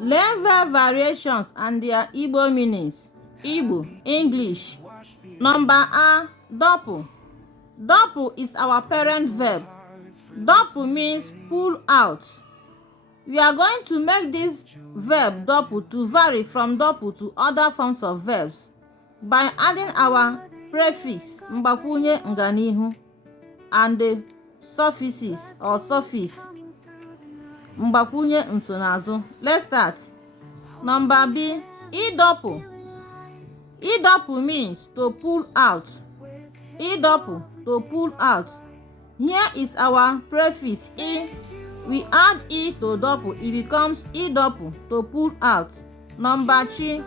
Learn verb variations and their Igbo meanings. Igbo, English. Number A, dopu. Dopu is our parent verb. Dopu means pull out. We are going to make this verb dopu to vary from dopu to other forms of verbs by adding our prefix mgbakwunye nganihu and the suffixes or suffix mgbakwunye nsonaazụ. Let's start. Number B, idopu. Idopu means to pull out. Idopu, to pull out. Here is our prefix I. We add I to dopu, it becomes idopu, to pull out. Number C,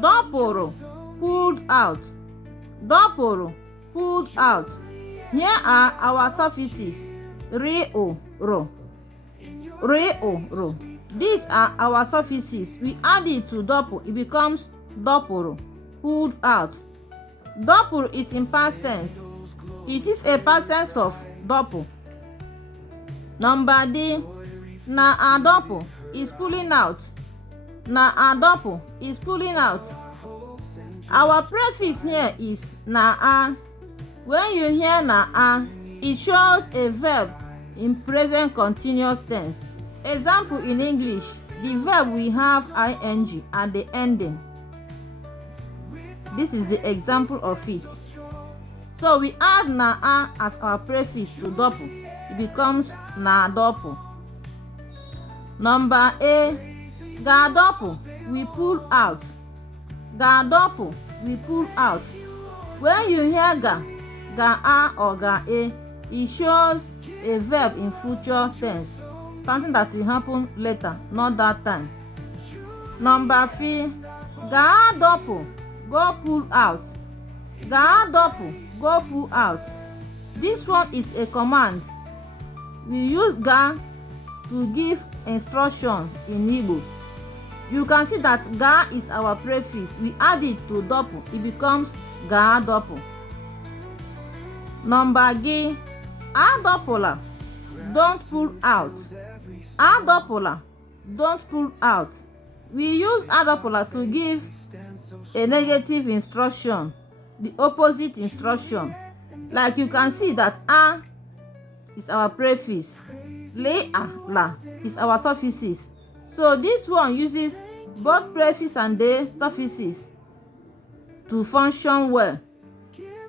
dopuru, pulled out. Dopuru, pulled out. Here are our suffixes ri-o, ro. Ri-o, ro. These are our suffixes. We add it to dopu, it becomes dopuru, pulled out. Dopuru is in past tense. It is a past tense of dopu. Number D, na-adopu is pulling out. Na-adopu is pulling out. Our prefix here is na-a. When you hear na-a, it shows a verb in present continuous tense. Example in English, the verb we have ing at the ending. This is the example of it. So we add na-a as our prefix to dopu. It becomes na-adopu. Number A, ga-adopu, we pull out. Ga-adopu, we pull out. When you hear ga, ga-a or ga-a, it shows a verb in future tense, something that will happen later, not that time. Number B, ga-adopu, go pull out. Ga-adopu, go pull out. This one is a command. We use ga to give instruction in Igbo. You can see that ga is our prefix. We add it to dopu, it becomes ga-adopu. Number G, adopula, don't pull out. Adopula, don't pull out. We use adopula to give a negative instruction, the opposite instruction. Like you can see that a is our prefix, la is our suffixes. So this one uses both prefix and the suffixes to function well.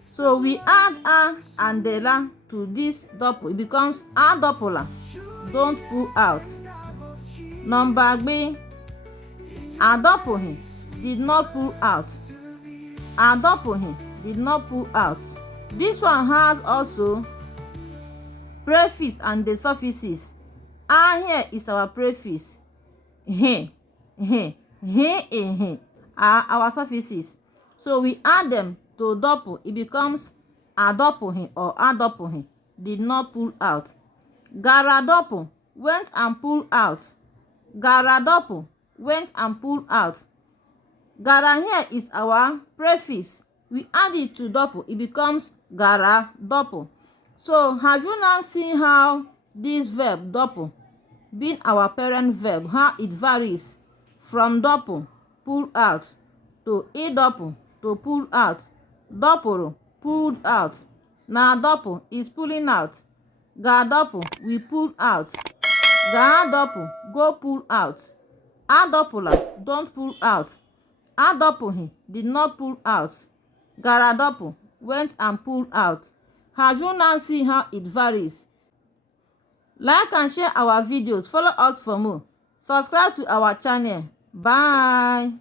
So we add a and the la to this dopu, it becomes adopula, don't pull out. Number B, adopuhi, did not pull out. Adopuhi, did not pull out. This one has also prefix and the suffixes. A here is our prefix. He are our suffixes. So we add them to dopu, it becomes adopuhi or adopuhi, did not pull out. Garadopu, went and pulled out. Garadopu, went and pulled out. Gara here is our prefix. We add it to dopu, it becomes garadopu. So have you now seen how this verb dopu, being our parent verb, how it varies from dopu, pull out, to idopu, to pull out. Dopuru, pulled out. Na-adopu is pulling out. Ga-adopu, we pull out. Ga-adopu, go pull out. Adopula, don't pull out. Adopuhi, did not pull out. Garadopu, went and pulled out. Have you now seen how it varies? Like and share our videos. Follow us for more. Subscribe to our channel. Bye.